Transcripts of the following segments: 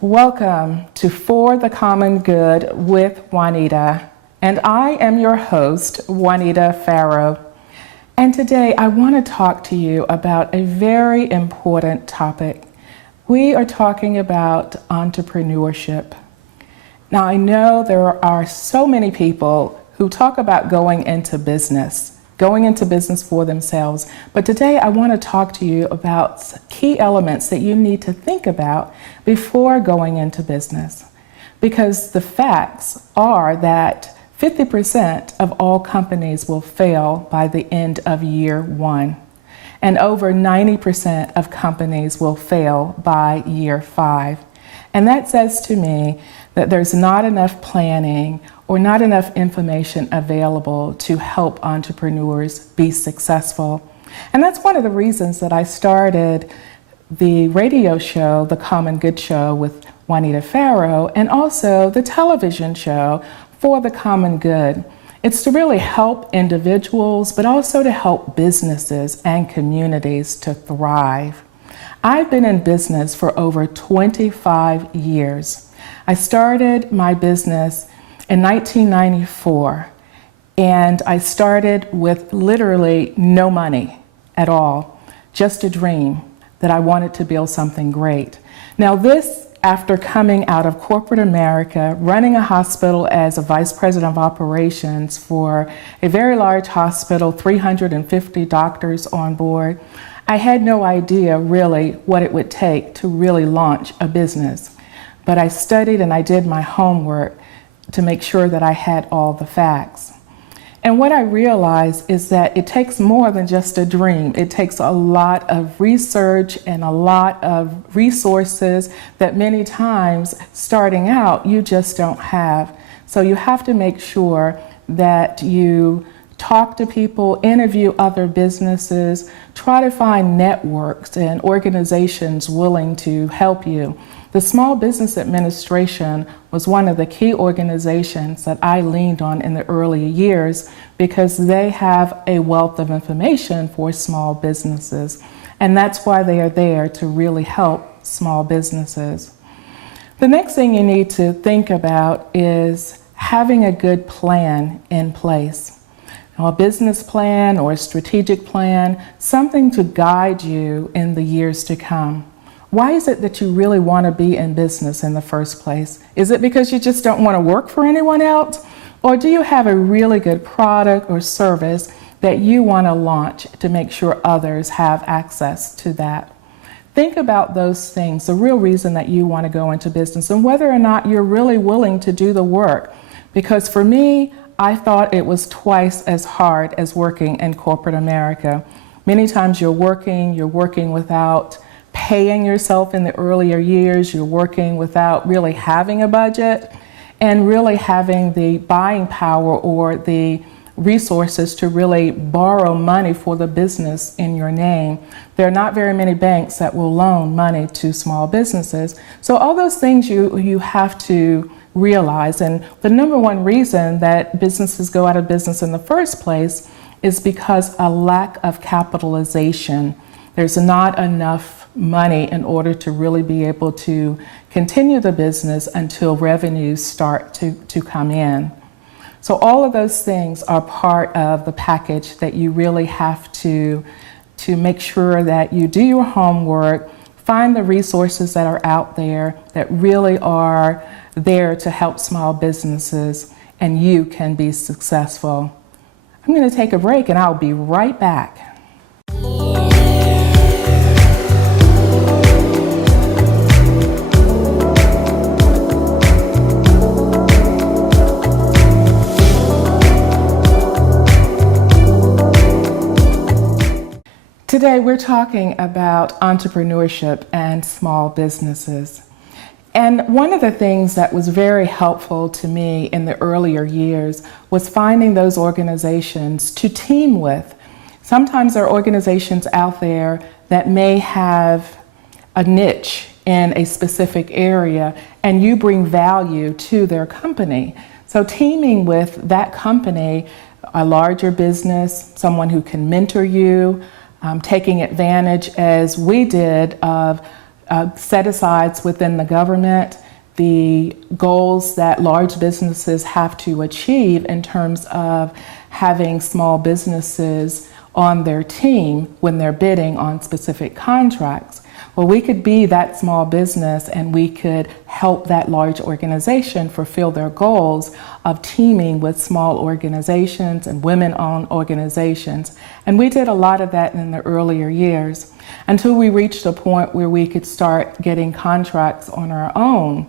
Welcome to For the Common Good with Juanita, and I am your host, Juanita Farrow. And today I want to talk to you about a very important topic. We are talking about entrepreneurship. Now, I know there are so many people who talk about going into business for themselves. But today I want to talk to you about key elements that you need to think about before going into business. Because the facts are that 50% of all companies will fail by the end of year one. And over 90% of companies will fail by year 5. And that says to me that there's not enough planning or not enough information available to help entrepreneurs be successful. And that's one of the reasons that I started the radio show, The Common Good Show with Juanita Farrow, and also the television show For the Common Good. It's to really help individuals, but also to help businesses and communities to thrive. I've been in business for over 25 years. I started my business in 1994, and I started with literally no money at all, just a dream that I wanted to build something great. Now this, after coming out of corporate America, running a hospital as a vice president of operations for a very large hospital, 350 doctors on board, I had no idea really what it would take to really launch a business. But I studied and I did my homework to make sure that I had all the facts. And what I realized is that it takes more than just a dream. It takes a lot of research and a lot of resources that many times starting out you just don't have. So you have to make sure that you talk to people, interview other businesses, try to find networks and organizations willing to help you. The Small Business Administration was one of the key organizations that I leaned on in the early years because they have a wealth of information for small businesses. And that's why they are there to really help small businesses. The next thing you need to think about is having a good plan in place. Now, a business plan or a strategic plan, something to guide you in the years to come. Why is it that you really want to be in business in the first place? Is it because you just don't want to work for anyone else? Or do you have a really good product or service that you want to launch to make sure others have access to that? Think about those things, the real reason that you want to go into business and whether or not you're really willing to do the work. Because for me, I thought it was twice as hard as working in corporate America. Many times you're working without paying yourself in the earlier years, you're working without really having a budget and really having the buying power or the resources to really borrow money for the business in your name. There are not very many banks that will loan money to small businesses. So all those things you have to realize. And the number one reason that businesses go out of business in the first place is because a lack of capitalization. There's not enough money in order to really be able to continue the business until revenues start to come in. So all of those things are part of the package that you really have to make sure that you do your homework, find the resources that are out there that really are there to help small businesses, and you can be successful. I'm going to take a break and I'll be right back. Today we're talking about entrepreneurship and small businesses. And one of the things that was very helpful to me in the earlier years was finding those organizations to team with. Sometimes there are organizations out there that may have a niche in a specific area and you bring value to their company. So teaming with that company, a larger business, someone who can mentor you, taking advantage, as we did, of set-asides within the government, the goals that large businesses have to achieve in terms of having small businesses on their team when they're bidding on specific contracts. Well, we could be that small business and we could help that large organization fulfill their goals of teaming with small organizations and women-owned organizations. And we did a lot of that in the earlier years until we reached a point where we could start getting contracts on our own.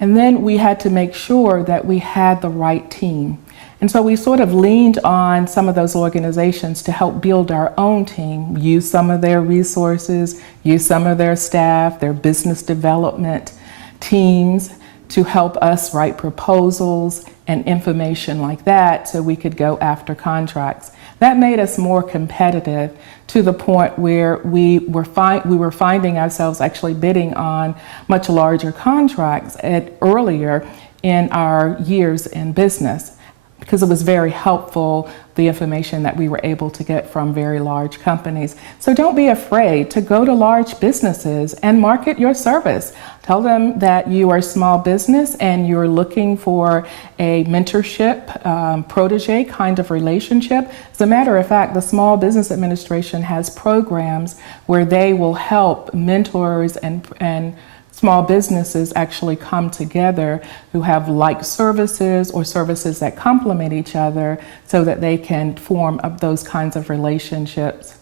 And then we had to make sure that we had the right team. And so we sort of leaned on some of those organizations to help build our own team, use some of their resources, use some of their staff, their business development teams to help us write proposals and information like that so we could go after contracts. That made us more competitive to the point where we were finding ourselves actually bidding on much larger contracts earlier in our years in business, because it was very helpful, the information that we were able to get from very large companies. So don't be afraid to go to large businesses and market your service. Tell them that you are a small business and you're looking for a mentorship, protege kind of relationship. As a matter of fact, the Small Business Administration has programs where they will help mentors and small businesses actually come together who have like services or services that complement each other so that they can form up those kinds of relationships.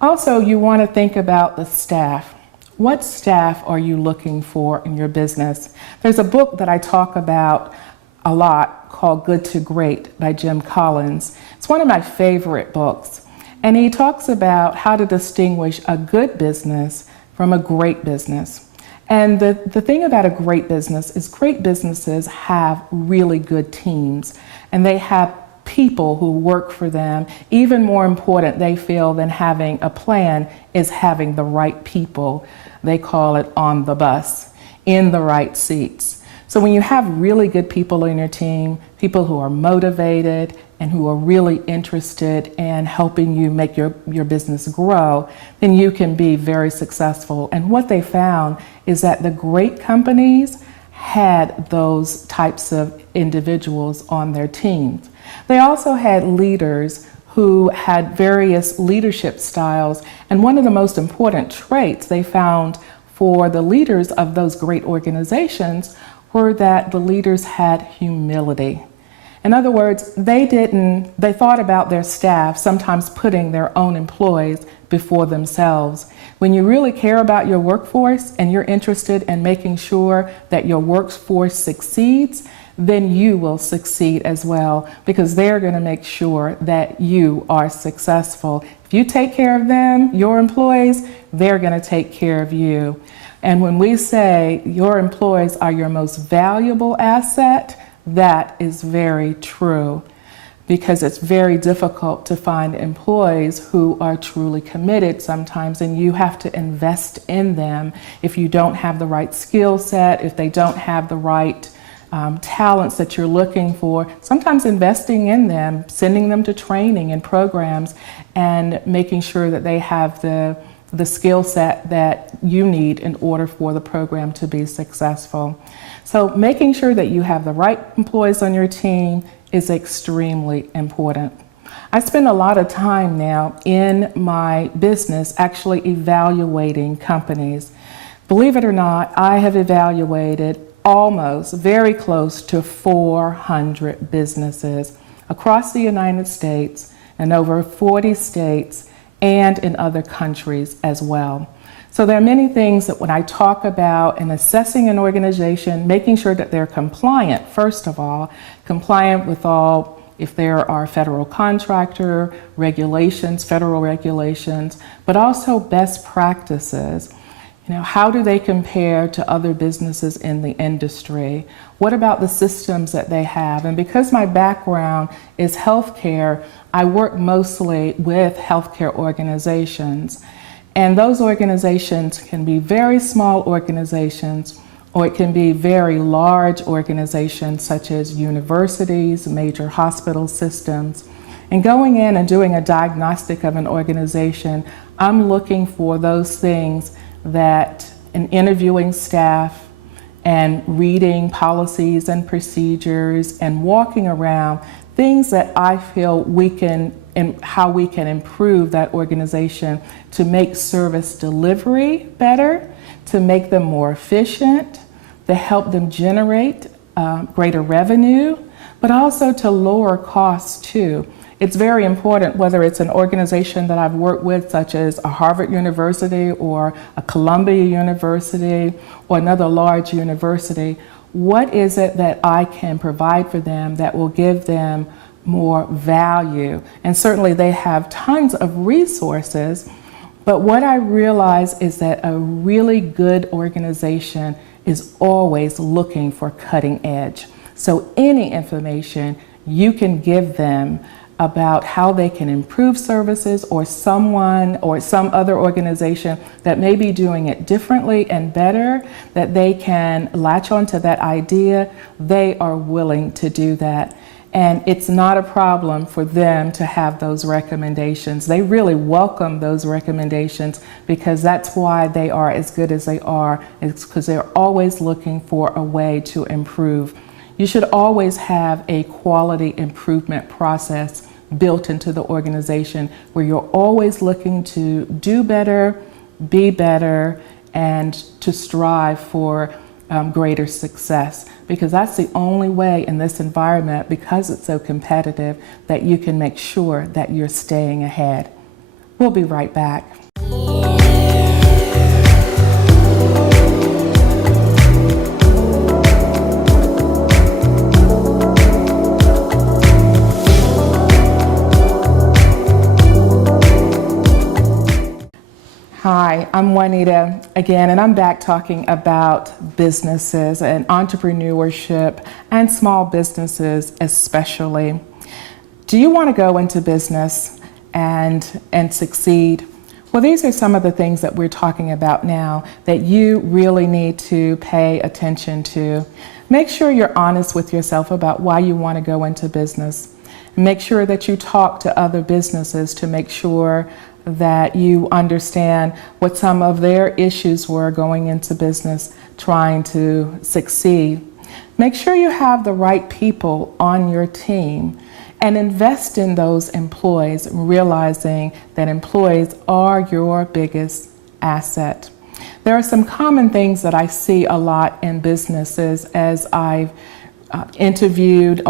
Also, you want to think about the staff. What staff are you looking for in your business? There's a book that I talk about a lot called Good to Great by Jim Collins. It's one of my favorite books. And he talks about how to distinguish a good business from a great business. And the thing about a great business is great businesses have really good teams, and they have people who work for them. Even more important, they feel, than having a plan is having the right people. They call it on the bus, in the right seats. So when you have really good people in your team, people who are motivated and who are really interested in helping you make your business grow, then you can be very successful. And what they found is that the great companies had those types of individuals on their teams. They also had leaders who had various leadership styles. And one of the most important traits they found for the leaders of those great organizations were that the leaders had humility. In other words, they thought about their staff, sometimes putting their own employees before themselves. When you really care about your workforce and you're interested in making sure that your workforce succeeds, then you will succeed as well, because they're going to make sure that you are successful. If you take care of them, your employees, they're going to take care of you. And when we say your employees are your most valuable asset, that is very true, because it's very difficult to find employees who are truly committed sometimes, and you have to invest in them. If you don't have the right skill set, if they don't have the right talents that you're looking for, sometimes investing in them, sending them to training and programs, and making sure that they have the skill set that you need in order for the program to be successful. So making sure that you have the right employees on your team is extremely important. I spend a lot of time now in my business actually evaluating companies. Believe it or not, I have evaluated almost very close to 400 businesses across the United States and over 40 states and in other countries as well. So there are many things that when I talk about in assessing an organization, making sure that they're compliant, first of all, compliant with all, if there are federal contractor regulations, federal regulations, but also best practices. You know, how do they compare to other businesses in the industry? What about the systems that they have? And because my background is healthcare, I work mostly with healthcare organizations. And those organizations can be very small organizations, or it can be very large organizations such as universities, major hospital systems. And going in and doing a diagnostic of an organization, I'm looking for those things that and interviewing staff and reading policies and procedures and walking around, things that I feel we can, and how we can improve that organization to make service delivery better, to make them more efficient, to help them generate greater revenue, but also to lower costs too. It's very important, whether it's an organization that I've worked with, such as a Harvard University or a Columbia University or another large university, what is it that I can provide for them that will give them more value? And certainly they have tons of resources, but what I realize is that a really good organization is always looking for cutting edge. So any information you can give them about how they can improve services, or someone or some other organization that may be doing it differently and better, that they can latch onto that idea, they are willing to do that. And it's not a problem for them to have those recommendations. They really welcome those recommendations, because that's why they are as good as they are. It's because they're always looking for a way to improve. You should always have a quality improvement process built into the organization, where you're always looking to do better, be better, and to strive for greater success, because that's the only way in this environment, because it's so competitive, that you can make sure that you're staying ahead. We'll be right back. Hi, I'm Juanita again, and I'm back talking about businesses and entrepreneurship and small businesses especially. Do you want to go into business and succeed? Well, these are some of the things that we're talking about now that you really need to pay attention to. Make sure you're honest with yourself about why you want to go into business. Make sure that you talk to other businesses to make sure that you understand what some of their issues were going into business, trying to succeed. Make sure you have the right people on your team, and invest in those employees, realizing that employees are your biggest asset. There are some common things that I see a lot in businesses as I've interviewed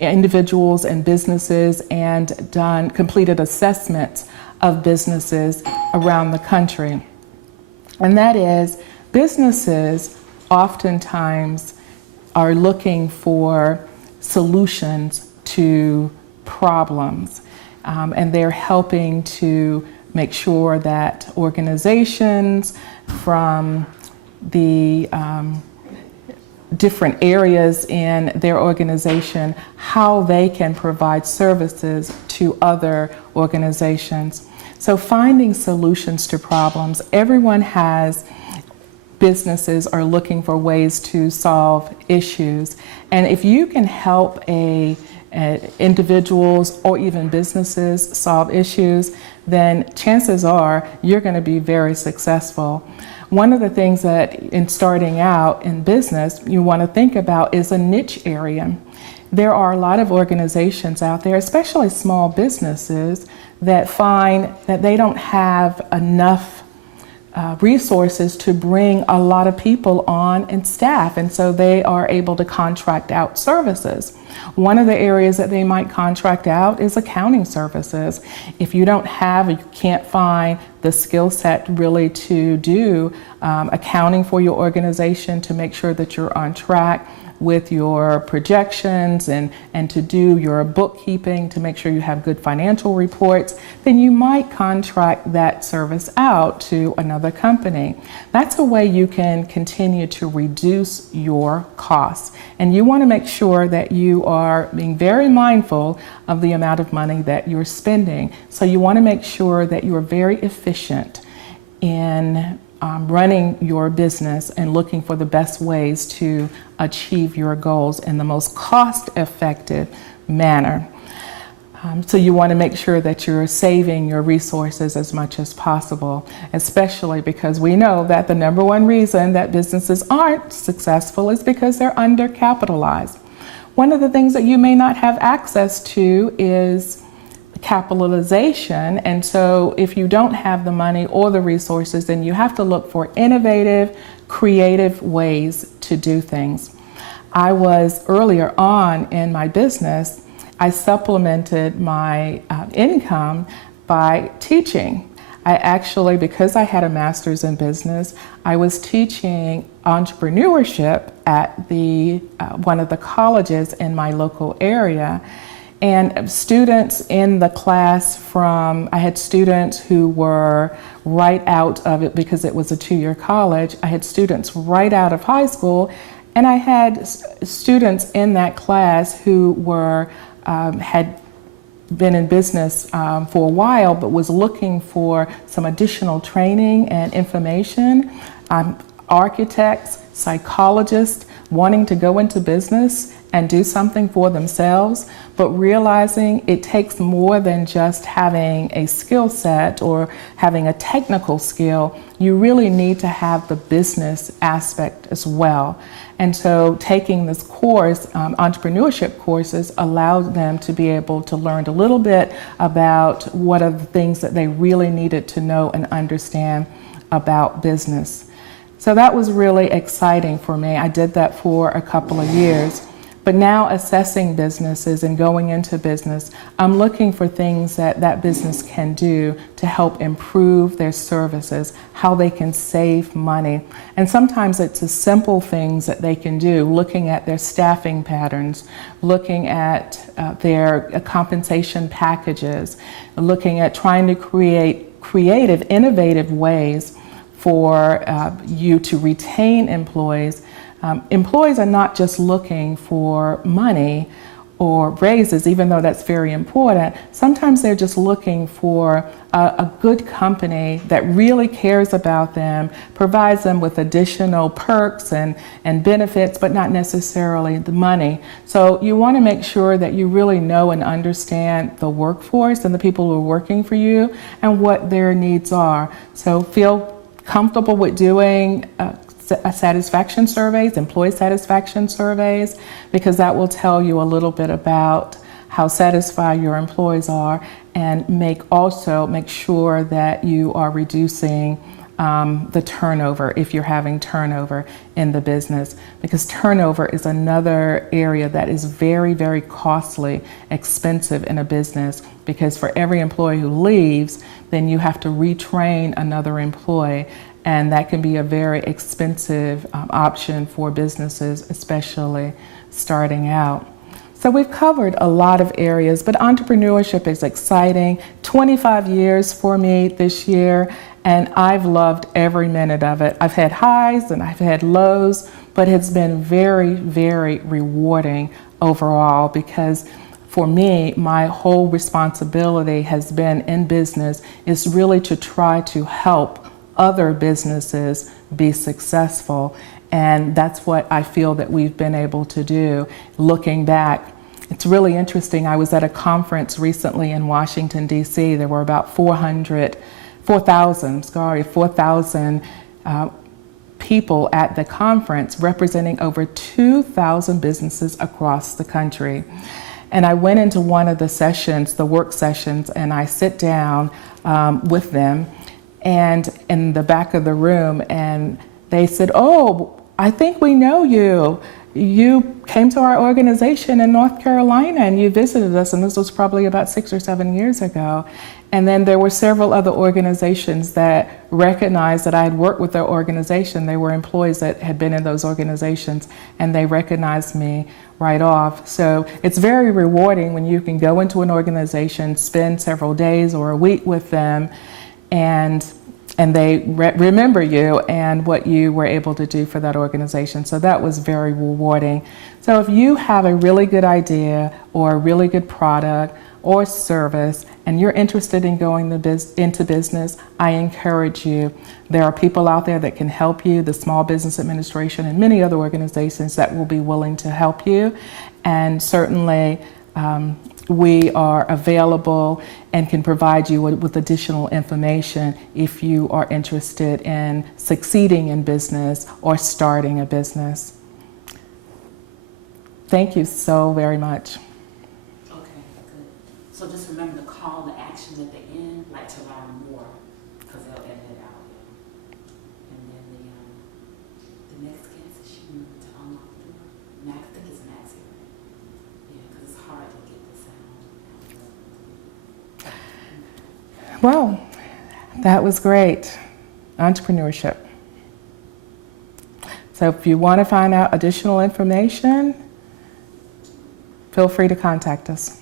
individuals and businesses and completed assessments of businesses around the country. And that is, businesses oftentimes are looking for solutions to problems, and they're helping to make sure that organizations from the different areas in their organization, how they can provide services to other organizations. So finding solutions to problems. Everyone has, businesses are looking for ways to solve issues. And if you can help individuals or even businesses solve issues, then chances are you're going to be very successful. One of the things that in starting out in business you want to think about is a niche area. There are a lot of organizations out there, especially small businesses, that find that they don't have enough resources to bring a lot of people on and staff, and so they are able to contract out services. One of the areas that they might contract out is accounting services. If you don't have, or you can't find the skill set really to do accounting for your organization, to make sure that you're on track with your projections and to do your bookkeeping to make sure you have good financial reports, then you might contract that service out to another company. That's a way you can continue to reduce your costs. And you want to make sure that you are being very mindful of the amount of money that you're spending. So you want to make sure that you are very efficient in running your business and looking for the best ways to achieve your goals in the most cost-effective manner. So you want to make sure that you're saving your resources as much as possible, especially because we know that the number one reason that businesses aren't successful is because they're undercapitalized. One of the things that you may not have access to is capitalization, and so if you don't have the money or the resources, then you have to look for innovative, creative ways to do things. I was earlier on in my business, I supplemented my income by teaching. I actually, because I had a master's in business, I was teaching entrepreneurship at one of the colleges in my local area. And students in the class I had students who were right out of it because it was a 2-year college. I had students right out of high school, and I had students in that class who had been in business for a while, but was looking for some additional training and information. Architects, psychologists, wanting to go into business and do something for themselves, but realizing it takes more than just having a skill set or having a technical skill. You really need to have the business aspect as well. And so taking this course, entrepreneurship courses, allowed them to be able to learn a little bit about what are the things that they really needed to know and understand about business. So that was really exciting for me. I did that for a couple of years. But now assessing businesses and going into business, I'm looking for things that business can do to help improve their services, how they can save money. And sometimes it's the simple things that they can do, looking at their staffing patterns, looking at their compensation packages, looking at trying to create creative, innovative ways for you to retain employees. Employees are not just looking for money or raises, even though that's very important. Sometimes they're just looking for a good company that really cares about them, provides them with additional perks and benefits, but not necessarily the money. So you want to make sure that you really know and understand the workforce and the people who are working for you and what their needs are. So feel comfortable with doing satisfaction surveys, employee satisfaction surveys, because that will tell you a little bit about how satisfied your employees are, and make sure that you are reducing the turnover if you're having turnover in the business, because turnover is another area that is very, very costly, expensive in a business, because for every employee who leaves, then you have to retrain another employee. And that can be a very expensive option for businesses, especially starting out. So we've covered a lot of areas, but entrepreneurship is exciting. 25 years for me this year, and I've loved every minute of it. I've had highs and I've had lows, but it's been very, very rewarding overall, because for me, my whole responsibility has been in business is really to try to help other businesses be successful. And that's what I feel that we've been able to do. Looking back, it's really interesting. I was at a conference recently in Washington, D.C. There were about 4,000 people at the conference, representing over 2,000 businesses across the country. And I went into one of the sessions, the work sessions, and I sit down with them and in the back of the room, and they said, "Oh, I think we know you. You came to our organization in North Carolina and you visited us," and this was probably about 6 or 7 years ago. And then there were several other organizations that recognized that I had worked with their organization. They were employees that had been in those organizations, and they recognized me right off. So it's very rewarding when you can go into an organization, spend several days or a week with them, and they remember you and what you were able to do for that organization. So that was very rewarding. So if you have a really good idea or a really good product or service and you're interested in going into business, I encourage you. There are people out there that can help you, the Small Business Administration and many other organizations that will be willing to help you. And certainly we are available and can provide you with additional information if you are interested in succeeding in business or starting a business. Thank you so very much. Okay, good. So just remember to call the action at the end, like to learn more, because they'll edit it out. And then the next guest is shooting to unlock the door. Max, I think it's Max here. Yeah, because it's hard to get the sound. Well, that was great. Entrepreneurship. So if you want to find out additional information, feel free to contact us.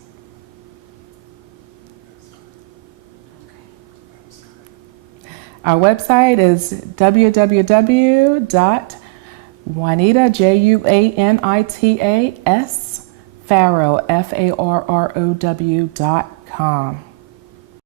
Our website is www.Juanita, Juanitas, Farrow, Farrow.com.